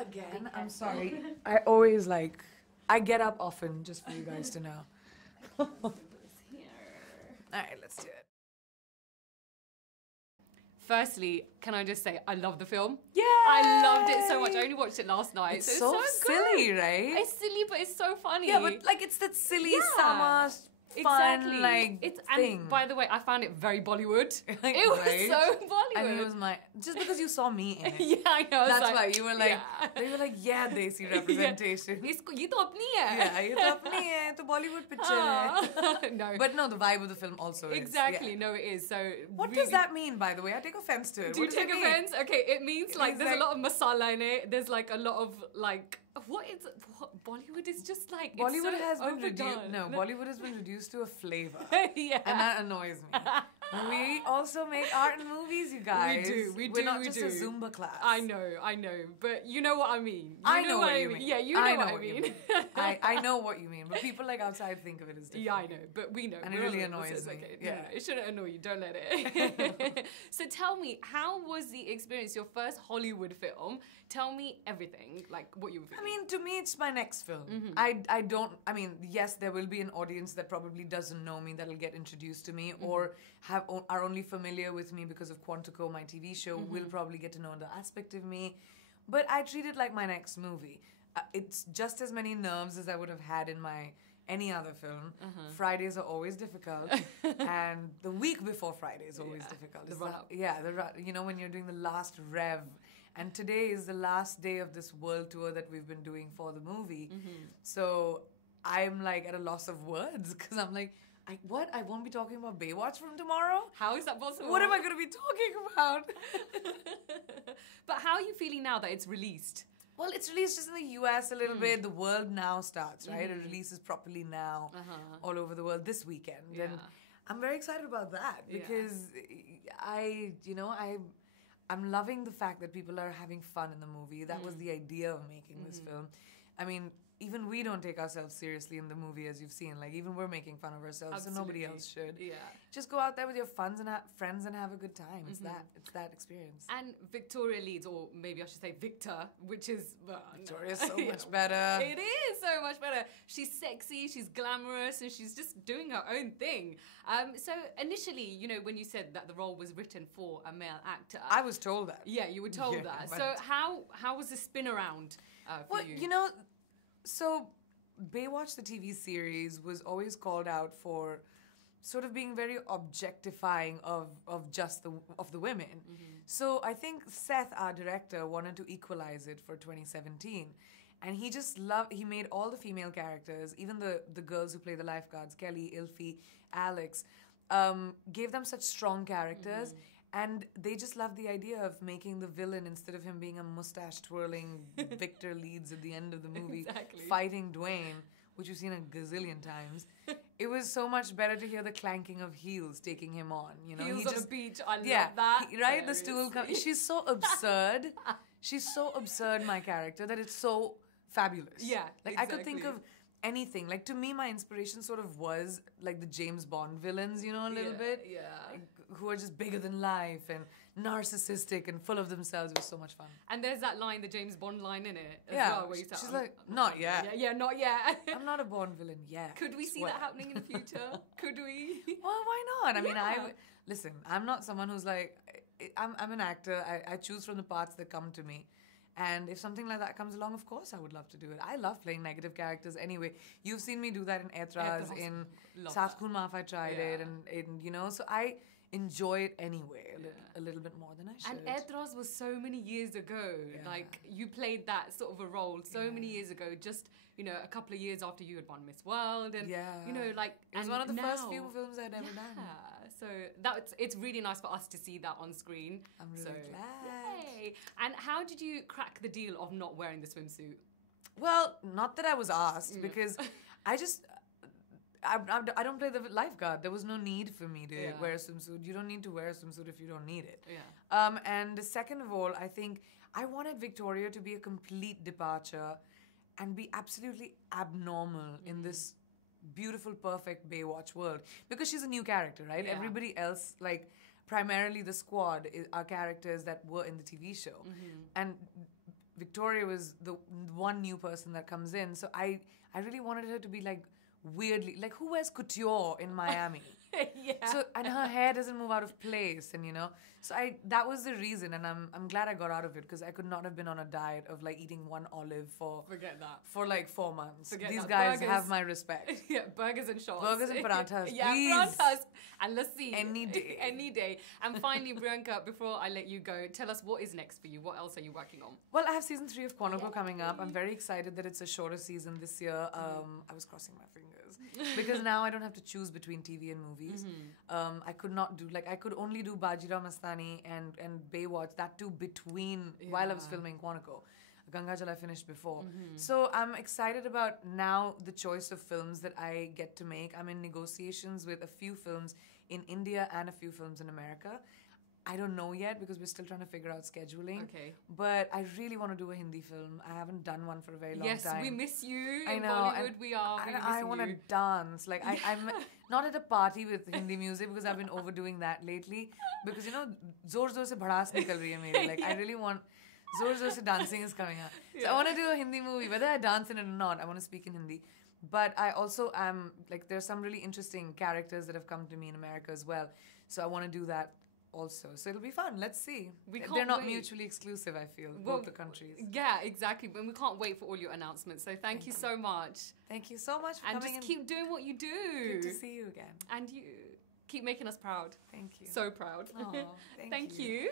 Again, I'm sorry. I always I get up often just for you guys to know. All right, let's do it. Firstly, can I just say, I love the film. Yeah, I loved it so much. I only watched it last night. It's so so it's silly, right? It's silly, but it's so funny. Yeah, but it's that silly summer fun thing. And by the way, I found it very Bollywood. Like, it was right? so Bollywood. I mean, it was just because you saw me in it. Yeah, I know. That's why you were yeah, desi representation. ये तो अपनी है. Yeah, ये तो अपनी है, तो Bollywood picture है. No. But no, the vibe of the film also exactly, is. no, it is. So what does that mean, by the way? I take offense to it. Do you take offense? Okay, it means there's a lot of masala in it. There's a lot of Bollywood is just Bollywood it's so has been overdone. reduced. No, Bollywood has been reduced to a flavor. Yeah, and that annoys me. We also make art and movies, you guys. We're not just a Zumba class. I know, but you know what I mean. I know what you mean. Yeah, you know what I mean. I know what you mean, but people outside think of it as different. Yeah, I know, but we know. And it really annoys me. Okay. Yeah. No, it shouldn't annoy you. Don't let it. So tell me, how was the experience? Your first Hollywood film. Tell me everything, what you were feeling. I mean, to me, it's my next film. Yes, there will be an audience that probably doesn't know me that'll get introduced to me or are only familiar with me because of Quantico, my TV show, will probably get to know the aspect of me. But I treat it like my next movie. It's just as many nerves as I would have had in any other film. Fridays are always difficult, and the week before Friday is always difficult. When you're doing the last rev. And today is the last day of this world tour that we've been doing for the movie. So I'm at a loss of words because I'm what? I won't be talking about Baywatch from tomorrow? How is that possible? What am I going to be talking about? But how are you feeling now that it's released? Well, it's released just in the US a little bit. The world now starts, right? It releases properly now all over the world this weekend. Yeah. And I'm very excited about that because I'm loving the fact that people are having fun in the movie. That was the idea of making this film. I mean, even we don't take ourselves seriously in the movie, as you've seen. Even we're making fun of ourselves, Absolutely. so nobody else should. Yeah. Just go out there with your friends and have a good time. It's that experience. And Victoria leads, or maybe I should say Victor, which is... Victoria's so much better. It is so much better. She's sexy, she's glamorous, and she's just doing her own thing. So initially, when you said that the role was written for a male actor... I was told that. Yeah, you were told that. So how was the spin around for you? So Baywatch, the TV series, was always called out for sort of being very objectifying of the women. So I think Seth, our director, wanted to equalize it for 2017. And he made all the female characters, even the girls who play the lifeguards, Kelly, Ilfi, Alex, gave them such strong characters. And they just loved the idea of making the villain, instead of him being a mustache-twirling Victor Leeds at the end of the movie, fighting Dwayne, which you've seen a gazillion times. It was so much better to hear the clanking of heels taking him on. Heels on the beach, I love that. Right? The stool she's so absurd. She's so absurd, my character, that it's so fabulous. Yeah, I could think of anything. To me, my inspiration sort of was the James Bond villains, a little bit. Yeah. Who are just bigger than life and narcissistic and full of themselves. It was so much fun. And there's that line, the James Bond line in it as well, where you say, she's not yet. Yeah, not yet. I'm not a Bond villain yet. Could we see that happening in the future? Could we? Well, why not? I mean, listen, I'm not someone who's I'm an actor. I choose from the parts that come to me. And if something like that comes along, of course I would love to do it. I love playing negative characters anyway. You've seen me do that in Aitraz, in Saath Khoon Maaf I tried it, and so I enjoy it anyway a little bit more than I should. And Aitraz was so many years ago. You played that sort of a role so many years ago, just a couple of years after you had won Miss World, and it was one of the first few films I'd ever done. So it's really nice for us to see that on screen. I'm really glad. Yay. And how did you crack the deal of not wearing the swimsuit? Well, not that I was asked, because I don't play the lifeguard. There was no need for me to wear a swimsuit. You don't need to wear a swimsuit if you don't need it. Yeah. And second of all, I think I wanted Victoria to be a complete departure and be absolutely abnormal in this beautiful, perfect Baywatch world. Because she's a new character, right? Yeah. Everybody else, primarily the squad, are characters that were in the TV show. And Victoria was the one new person that comes in. So I really wanted her to be like weirdly, like who wears couture in Miami? Yeah. So, and her hair doesn't move out of place, and so that was the reason, and I'm glad I got out of it, because I could not have been on a diet of like eating one olive Forget that. for like 4 months. Forget These that. guys Burgers. have my respect. Yeah, burgers and shots. Burgers and parathas, Yeah, please. parathas and lassi. Any day. Any day. And finally, Priyanka, before I let you go, tell us what is next for you. What else are you working on? Well, I have season 3 of Quantico coming up. I'm very excited that it's a shorter season this year. I was crossing my fingers because now I don't have to choose between TV and movies. I could not do, like, I could only do Bajirao Mastani and Baywatch, that too between while I was filming Quantico. Gangajal I finished before. So I'm excited about now the choice of films that I get to make. I'm in negotiations with a few films in India and a few films in America. I don't know yet because we're still trying to figure out scheduling. Okay. But I really want to do a Hindi film. I haven't done one for a very long time. Yes, we miss you. I In know, Bollywood, we are. Really I want to dance. Like I'm not at a party with Hindi music because I've been overdoing that lately. Because zor zor se bhadas nikal rahi hai meri. Like I really want zor zor se dancing is coming out. So I want to do a Hindi movie, whether I dance in it or not. I want to speak in Hindi. But I also am like there's some really interesting characters that have come to me in America as well. So I want to do that also. So it'll be fun. Let's see. They're not mutually exclusive, I feel, both the countries. Yeah, exactly. But we can't wait for all your announcements. So thank you so much. Thank you so much for and coming. And just keep doing what you do. Good to see you again. And you keep making us proud. Thank you. So proud. Aww, thank you.